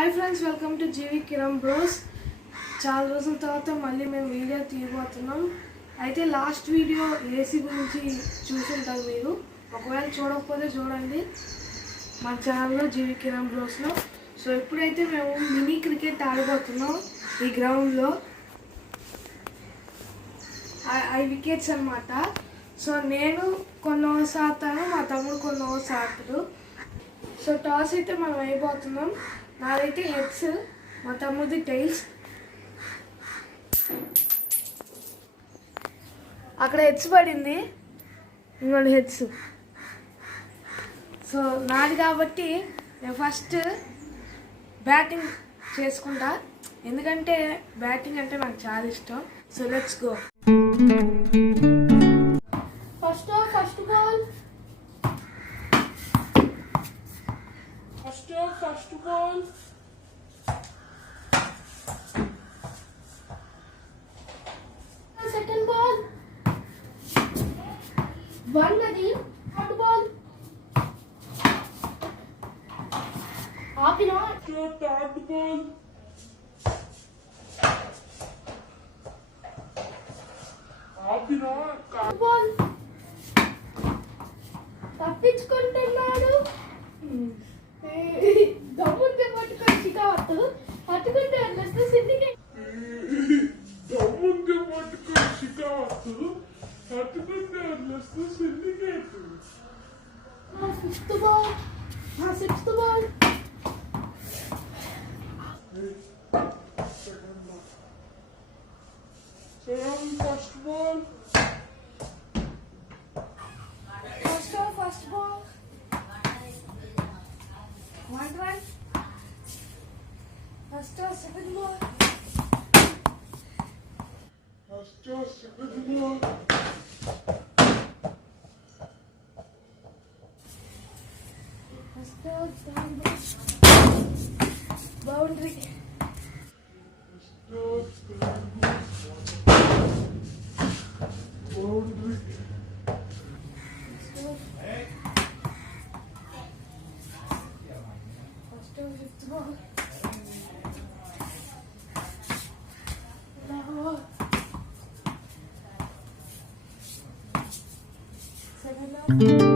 Hi friends, welcome to Jeevi Kiran bros. చాలా రోజుల తర్వాత మళ్ళీ మేము వీడియో తీయబోతున్నాం. అయితే లాస్ట్ వీడియో ఏసీ గురించి చూసుంటారు మీరు. ఒకవేళ చూడకపోతే చూడండి మన ఛానల్లో జీవి కిరణ్ బ్రోస్లో. సో ఇప్పుడైతే మేము మినీ క్రికెట్ ఆడబోతున్నాం ఈ గ్రౌండ్లో. 5 వికెట్స్ అన్నమాట. సో నేను కొన్ని ఓవర్స్ ఆడతాను, మా తమ్ముడు కొన్ని ఓవర్స్ ఆడతాడు. సో టాస్ అయితే మనం అయిపోతున్నాం. నాదైతే హెడ్స్, మా తమ్ముది టైల్స్. అక్కడ హెడ్స్ పడింది, ఇంకోటి హెడ్స్. సో నాది కాబట్టి నేను ఫస్ట్ బ్యాటింగ్ చేసుకుంటా, ఎందుకంటే బ్యాటింగ్ అంటే నాకు చాలా ఇష్టం. So let's go. First ball first ball. Second ball. One again. Third ball. Third ball. Third ball. తప్పించుకుంటున్నాడు. దమ్ముంటే పట్టుకొని షికావత్తు పట్టుకుంటే అట్లా సిండికేట్. దమ్ముంటే పట్టుకొని షికావత్తు పట్టుకుంటే అట్లా syndicate. Fifth ball, sixth ball. First ball, first ball. One run. First or second ball. First or second ball. First or second ball. Boundary. First or second ball. Boundary. Fifth ball. Second ball.